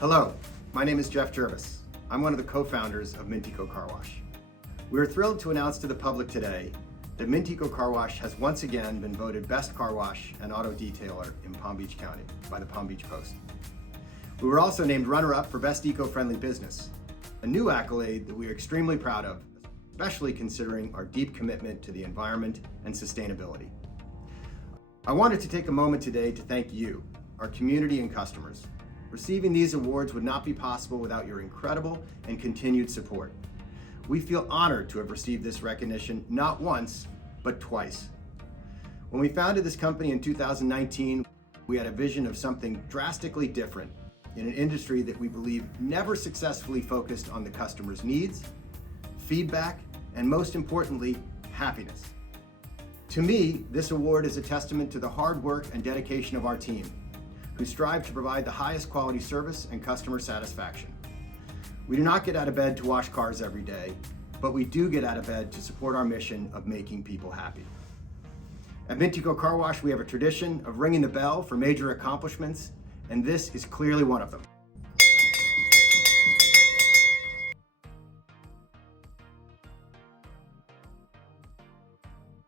Hello, my name is Geoff Jervis. I'm one of the co-founders of Mintico Car Wash. We are thrilled to announce to the public today that Mintico Car Wash has once again been voted Best Car Wash and Auto Detailer in Palm Beach County by the Palm Beach Post. We were also named runner-up for Best Eco-Friendly Business, a new accolade that we are extremely proud of, especially considering our deep commitment to the environment and sustainability. I wanted to take a moment today to thank you, our community and customers. Receiving these awards would not be possible without your incredible and continued support. We feel honored to have received this recognition not once, but twice. When we founded this company in 2019, we had a vision of something drastically different in an industry that we believe never successfully focused on the customer's needs, feedback, and most importantly, happiness. To me, this award is a testament to the hard work and dedication of our team, who strive to provide the highest quality service and customer satisfaction. We do not get out of bed to wash cars every day, but we do get out of bed to support our mission of making people happy. At Mintico Car Wash, we have a tradition of ringing the bell for major accomplishments, and this is clearly one of them.